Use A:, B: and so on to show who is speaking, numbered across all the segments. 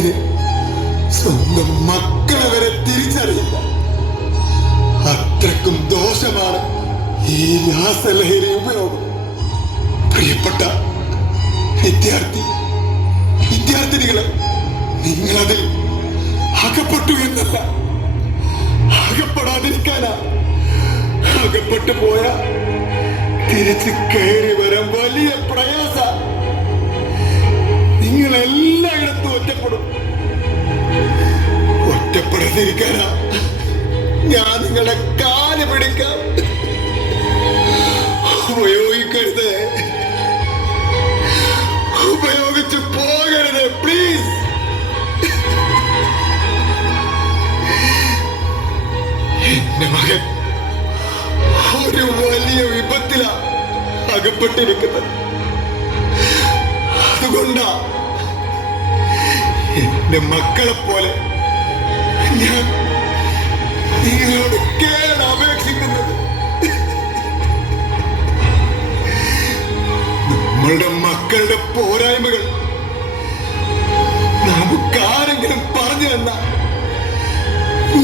A: പെണ്ണിന് സ്വന്തം മക്കളെ വരെ തിരിച്ചറിയില്ല. അത്രക്കും ദോഷമാണ് ഈ രാസലഹരി ഉപയോഗം. പ്രിയപ്പെട്ട വിദ്യാർത്ഥി വിദ്യാർത്ഥിനികളെ നിങ്ങളതിൽ അകപ്പെട്ടു എന്നല്ല അകപ്പെടാതിരിക്കാനാ. അകപ്പെട്ടു പോയ തിരിച്ച് കയറി വരാൻ വലിയ പ്രയാസ. നിങ്ങൾ എല്ലായിടത്തും ഒറ്റപ്പെടും. ഒറ്റപ്പെടാതിരിക്കാനാ ഞാൻ നിങ്ങളുടെ കാൽ പിടിക്കാം. ഉപയോഗിക്കരുത്. ഉപയോഗിച്ച് പോകരുത് പ്ലീസ് എന്റെ മകൻ ഒരു വലിയ വിപത്തിലാ അകപ്പെട്ടിരിക്കുന്നത്. അതുകൊണ്ടാ എന്റെ മക്കളെ പോലെ ഞാൻ നിങ്ങളോട് കേരള അപേക്ഷിക്കുന്നത്. നമ്മളുടെ മക്കളുടെ പോരായ്മകൾ നമുക്കാരെങ്കിലും പറഞ്ഞു തന്ന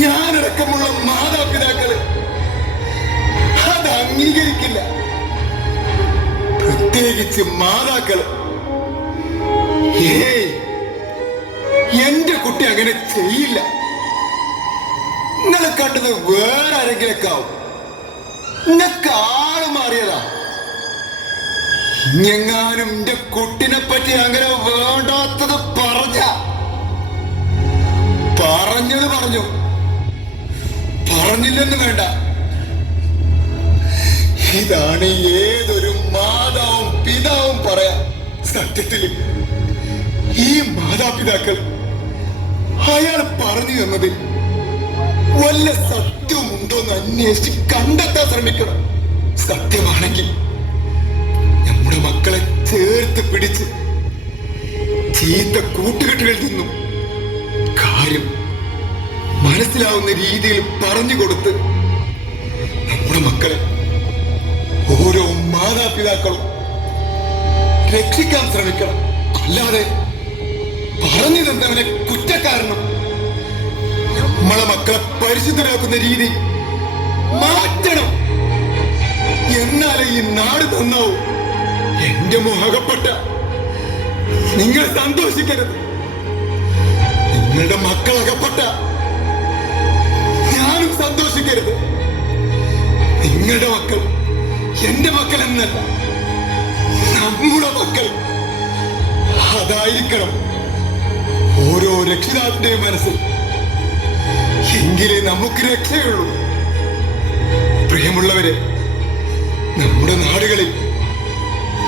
A: ഞാനടക്കമുള്ള മാതാപിതാക്കൾ അത് അംഗീകരിക്കില്ല. പ്രത്യേകിച്ച് മാതാക്കൾ. എന്റെ കുട്ടി അങ്ങനെ ചെയ്യില്ല. നിങ്ങളെ കണ്ടത് വേറെ ആരെങ്കിലൊക്കെ ആവും. നിങ്ങൾക്ക് ആൾ മാറിയതാ. ഞങ്ങാനും എന്റെ കുട്ടിനെ പറ്റി അങ്ങനെ വേണ്ടാത്തത് പറഞ്ഞ. പറഞ്ഞത് പറഞ്ഞു. പറഞ്ഞില്ലെന്ന് വേണ്ട. ഇതാണ് ഏതൊരു മാതാവും പിതാവും പറയാ സത്യത്തിൽ ഈ മാതാപിതാക്കൾ അയാൾ പറഞ്ഞു തന്നതിൽ വല്ല സത്യമുണ്ടോ എന്ന് അന്വേഷിച്ച് കണ്ടെത്താൻ ശ്രമിക്കണം. സത്യമാണെങ്കിൽ നമ്മുടെ മക്കളെ ചേർത്ത് പിടിച്ച് ചീത്ത കൂട്ടുകെട്ടുകളിൽ നിന്നും കാര്യം മനസ്സിലാവുന്ന രീതിയിൽ പറഞ്ഞു കൊടുത്ത് നമ്മുടെ മക്കളെ ഓരോ മാതാപിതാക്കളും രക്ഷിക്കാൻ ശ്രമിക്കണം. അല്ലാതെ പറഞ്ഞു തന്നവനെ കുറ്റക്കാരനും നമ്മളെ മക്കളെ പരിശുദ്ധരാക്കുന്ന രീതി മാറ്റണം. എന്നാലേ ഈ നാട് നന്നാവും. എന്റെ മോഹപ്പെട്ട നിങ്ങൾ സന്തോഷിക്കരുത്. നിങ്ങളുടെ മക്കളകപ്പെട്ട ഞാനും സന്തോഷിക്കരുത്. നിങ്ങളുടെ മക്കൾ എന്റെ മക്കൾ എന്നല്ല നമ്മുടെ മക്കൾ അതായിരിക്കണം ഓരോ രക്ഷിതാവിന്റെയും മനസ്സിൽ എങ്കിലേ നമുക്ക് രക്ഷയുള്ളൂ. പ്രിയമുള്ളവരെ നമ്മുടെ നാടുകളിൽ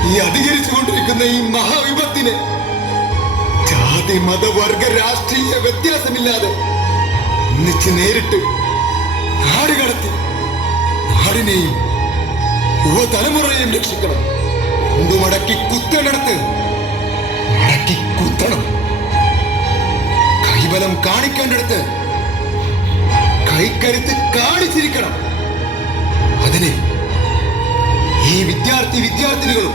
A: ഈ അധികരിച്ചുകൊണ്ടിരിക്കുന്ന ഈ മഹാവിപത്തിനെ ജാതി മതവർഗ രാഷ്ട്രീയ വ്യത്യാസമില്ലാതെ ഒന്നിച്ച് നേരിട്ട് നാട് കടത്തി നാടിനെയും യുവതലമുറയെയും രക്ഷിക്കണം. മുമ്പ് മടക്കി കുത്തണടത്ത് മടക്കി കുത്തണം. കൈബലം കാണിക്കേണ്ടടുത്ത് കൈക്കരുത്ത് കാണിച്ചിരിക്കണം. അതിന് ഈ വിദ്യാർത്ഥി വിദ്യാർത്ഥിനികളും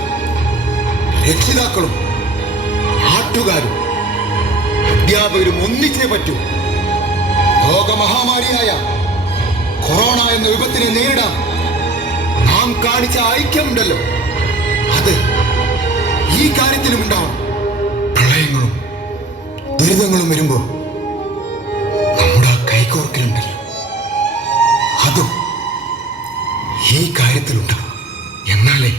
A: രക്ഷിതാക്കളും നാട്ടുകാരും അധ്യാപകരും ഒന്നിച്ചേ പറ്റൂ. ലോകമഹാമാരിയായ കൊറോണ എന്ന വിപത്തിനെ നേരിടാൻ നാം കാണിച്ച ഐക്യമുണ്ടല്ലോ. അത് ഈ കാര്യത്തിലും ഉണ്ടാവണം. പ്രളയങ്ങളും ദുരിതങ്ങളും വരുമ്പോൾ നമ്മുടെ കൈകോർക്കലുണ്ടല്ലോ. അതും ഈ കാര്യത്തിലുണ്ട്. എന്നാലേ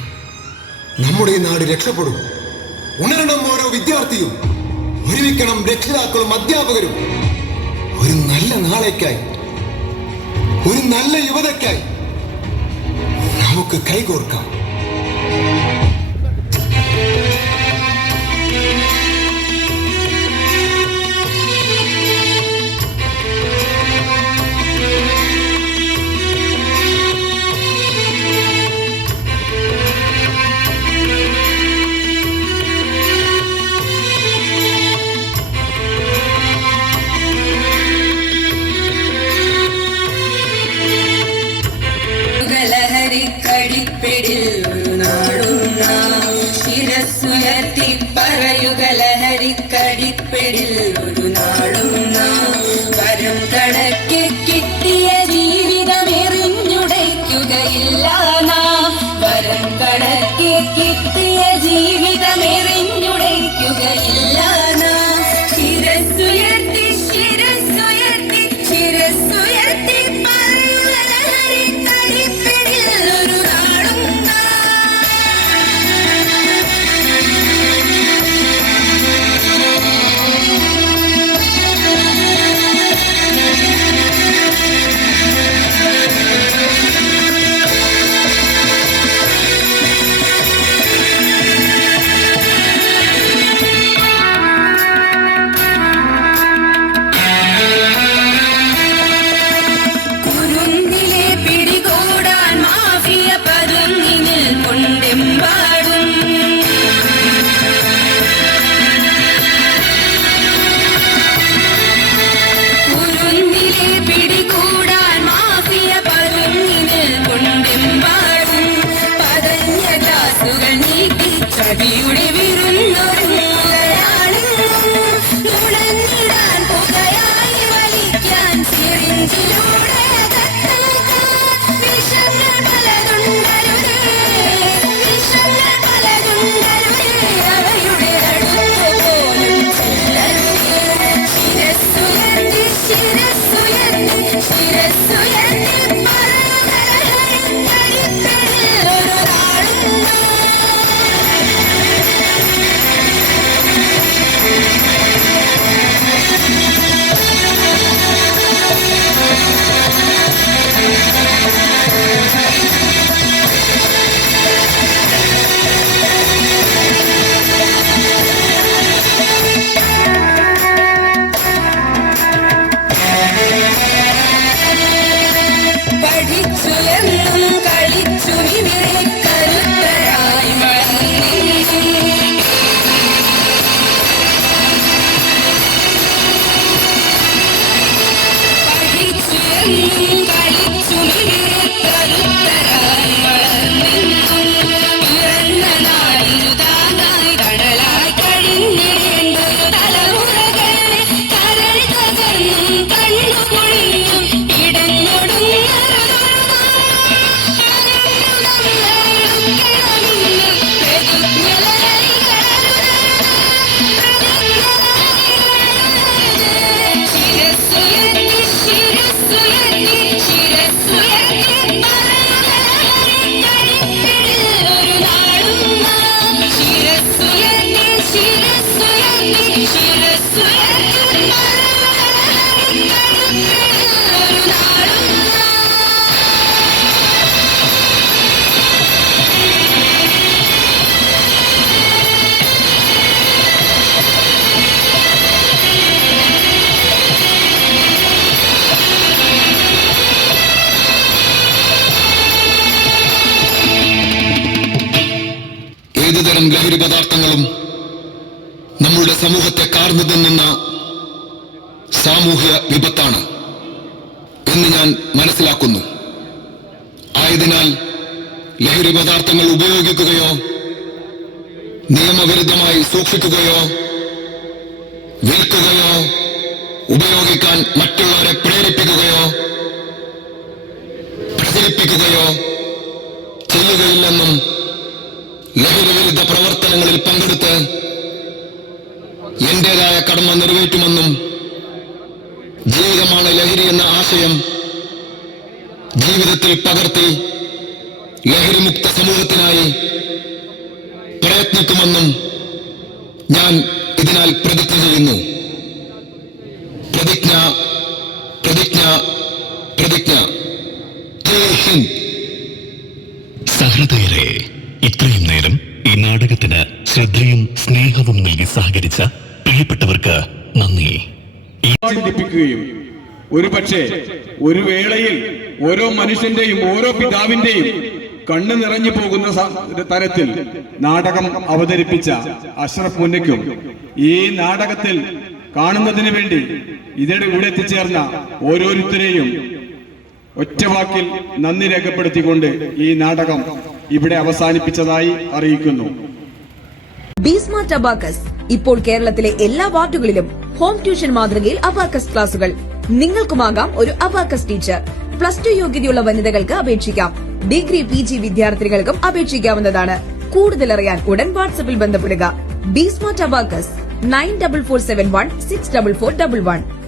A: നമ്മുടെ ഈ നാട് രക്ഷപ്പെടും. ഉണരണം ഓരോ വിദ്യാർത്ഥിയും ഒരുമിക്കണം രക്ഷിതാക്കളും അധ്യാപകരും. ഒരു നല്ല നാളേക്കായി ഒരു നല്ല യുവതയ്ക്കായി നമുക്ക് കൈകോർക്കാം.
B: Ghana.
C: ഏതുതരം ലഹരി പദാർത്ഥങ്ങളും നമ്മളുടെ സമൂഹത്തെ കാർന്നു തിന്നുന്ന സാമൂഹ്യ വിപത്താണ് എന്ന് ഞാൻ മനസ്സിലാക്കുന്നു. ആയതിനാൽ ലഹരി പദാർത്ഥങ്ങൾ ഉപയോഗിക്കുകയോ നിയമവിരുദ്ധമായി സൂക്ഷിക്കുകയോ വിൽക്കുകയോ ഉപയോഗിക്കാൻ മറ്റുള്ളവരെ പ്രേരിപ്പിക്കുകയോ പ്രചരിപ്പിക്കുകയോ ചെയ്യുകയില്ലെന്നും ലഹരി വിരുദ്ധ പ്രവർത്തനങ്ങളിൽ പങ്കെടുത്ത് എന്റേതായ കടമ നിറവേറ്റുമെന്നും ജീവിതമാണ് ലഹരി എന്ന ആശയം ജീവിതത്തിൽ പകർത്തി ലഹരിമുക്ത സമൂഹത്തിനായി പ്രയത്നിക്കുമെന്നും ഞാൻ ഇതിനാൽ പ്രതിജ്ഞ ചെയ്യുന്നു. പ്രതിജ്ഞ പ്രതിജ്ഞ പ്രതിജ്ഞ.
D: സഹൃദയരെ ഇത്രയും നേരം ഈ നാടകത്തിന് ശ്രദ്ധയും സ്നേഹവും നൽകി സഹകരിച്ച പ്രിയപ്പെട്ടവർക്ക് നന്ദി.
E: ചിന്തിപ്പിക്കുകയും ഒരു പക്ഷേ ഒരു വേളയിൽ ഓരോ മനുഷ്യന്റെയും ഓരോ പിതാവിന്റെയും കണ്ണു നിറഞ്ഞു പോകുന്ന തരത്തിൽ നാടകം അവതരിപ്പിച്ച അഷ്റഫ് മുന്നയ്ക്കും ഈ നാടകത്തിൽ കാണുന്നതിന് വേണ്ടി ഇതിടെ ഇവിടെ എത്തിച്ചേർന്ന ഓരോരുത്തരെയും ഒറ്റവാക്കിൽ നന്ദി രേഖപ്പെടുത്തിക്കൊണ്ട് ഈ നാടകം ഇവിടെ അവസാനിപ്പിച്ചതായി അറിയിക്കുന്നു.
F: ഇപ്പോൾ കേരളത്തിലെ എല്ലാ വാർഡുകളിലും ഹോം ട്യൂഷൻ മാതൃകയിൽ അബാക്കസ് ക്ലാസുകൾ. നിങ്ങൾക്കുമാകാം ഒരു അബാക്കസ് ടീച്ചർ. പ്ലസ് ടു യോഗ്യതയുള്ള വനിതകൾക്ക് അപേക്ഷിക്കാം. ഡിഗ്രി പി ജി വിദ്യാർത്ഥികൾക്കും അപേക്ഷിക്കാവുന്നതാണ്. കൂടുതൽ അറിയാൻ ഉടൻ വാട്സ്ആപ്പിൽ ബന്ധപ്പെടുക. BeSmart abacus nine double four seven one six double four double one.